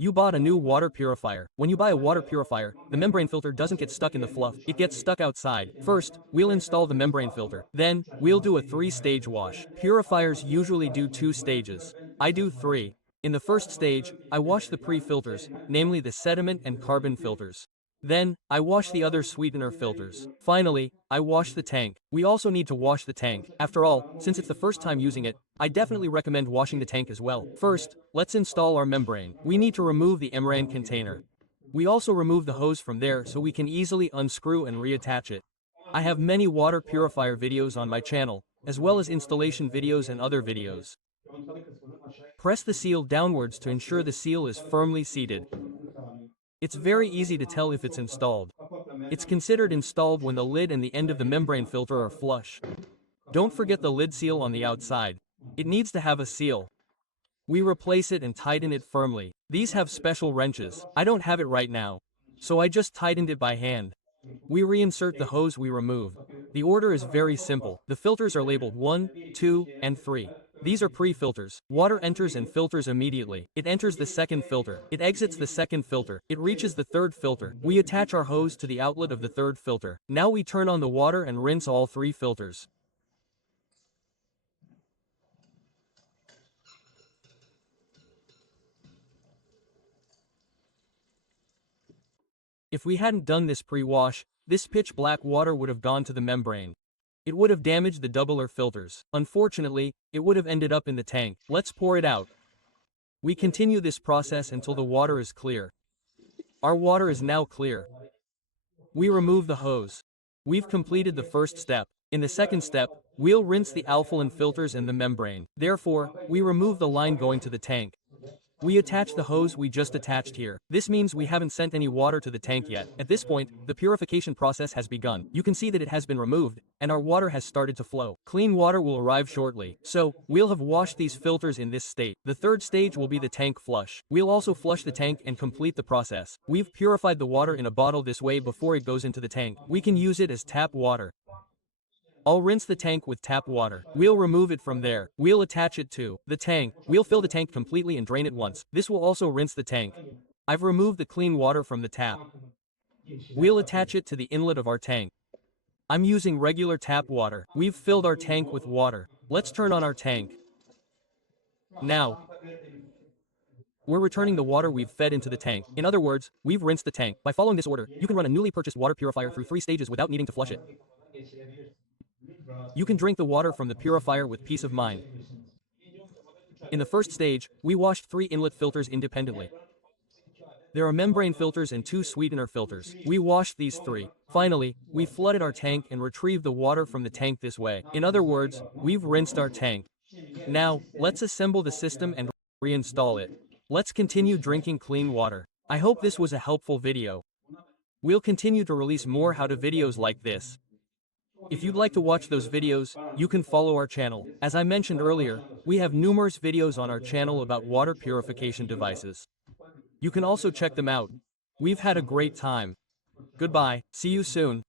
You bought a new water purifier. When you buy a water purifier, the membrane filter doesn't get stuck in the fluff, it gets stuck outside. First, we'll install the membrane filter. Then, we'll do a 3-stage wash. Purifiers usually do 2 stages. I do 3. In the first stage, I wash the pre-filters, namely the sediment and carbon filters. Then, I wash the other sweetener filters. Finally, I wash the tank. We also need to wash the tank. After all, since it's the first time using it, I definitely recommend washing the tank as well. First, let's install our membrane. We need to remove the membrane container. We also remove the hose from there so we can easily unscrew and reattach it. I have many water purifier videos on my channel, as well as installation videos and other videos. Press the seal downwards to ensure the seal is firmly seated. It's very easy to tell if it's installed. It's considered installed when the lid and the end of the membrane filter are flush. Don't forget the lid seal on the outside. It needs to have a seal. We replace it and tighten it firmly. These have special wrenches. I don't have it right now, so I just tightened it by hand. We reinsert the hose we removed. The order is very simple. The filters are labeled 1, 2, and 3. These are pre-filters. Water enters and filters immediately. It enters the second filter. It exits the second filter. It reaches the third filter. We attach our hose to the outlet of the third filter. Now we turn on the water and rinse all 3 filters. If we hadn't done this pre-wash, this pitch black water would have gone to the membrane. It would have damaged the doubler filters. Unfortunately, it would have ended up in the tank. Let's pour it out. We continue this process until the water is clear. Our water is now clear. We remove the hose. We've completed the first step. In the second step, we'll rinse the alkaline filters and the membrane. Therefore, we remove the line going to the tank. We attach the hose we just attached here. This means we haven't sent any water to the tank yet. At this point, the purification process has begun. You can see that it has been removed, and our water has started to flow. Clean water will arrive shortly. So, we'll have washed these filters in this state. The third stage will be the tank flush. We'll also flush the tank and complete the process. We've purified the water in a bottle this way before it goes into the tank. We can use it as tap water. I'll rinse the tank with tap water. We'll remove it from there. We'll attach it to the tank. We'll fill the tank completely and drain it once. This will also rinse the tank. I've removed the clean water from the tap. We'll attach it to the inlet of our tank. I'm using regular tap water. We've filled our tank with water. Let's turn on our tank. Now, we're returning the water we've fed into the tank. In other words, we've rinsed the tank. By following this order, you can run a newly purchased water purifier through 3 stages without needing to flush it. You can drink the water from the purifier with peace of mind. In the first stage, we washed 3 inlet filters independently. There are membrane filters and 2 sweetener filters. We washed these 3. Finally, we flooded our tank and retrieved the water from the tank this way. In other words, we've rinsed our tank. Now, let's assemble the system and reinstall it. Let's continue drinking clean water. I hope this was a helpful video. We'll continue to release more how-to videos like this. If you'd like to watch those videos, you can follow our channel. As I mentioned earlier, we have numerous videos on our channel about water purification devices. You can also check them out. We've had a great time. Goodbye, see you soon.